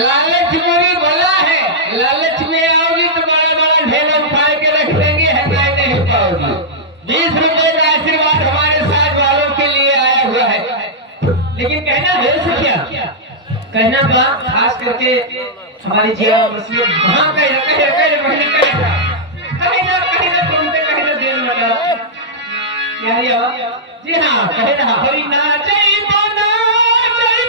लालच बुरी बला है, लालच में आओगी तो बड़ा बड़ा ढेला उठा के रख देंगे, हंगाई नहीं पाओगी। 20 रुपए का आशीर्वाद हमारे साथ वालों के लिए आया हुआ है, लेकिन कहना है से क्या कहना बा, खास करके हमारी जीवन मसले हाँ कहे ना तुमसे कहे ना दिल लगा जी हाँ कहे ना हरी ना जय बना जय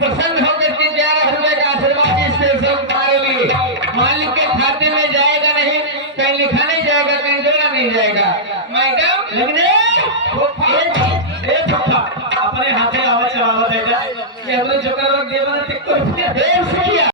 पसंद होकर के 11 रुपए का आशीर्वाद स्पेशल मालिक के खाते में जाएगा नहीं, कहीं लिखा नहीं जाएगा, कहीं जोड़ा नहीं जाएगा। अपने हाथे आवाज चलावा देगा, ये हमने जो कर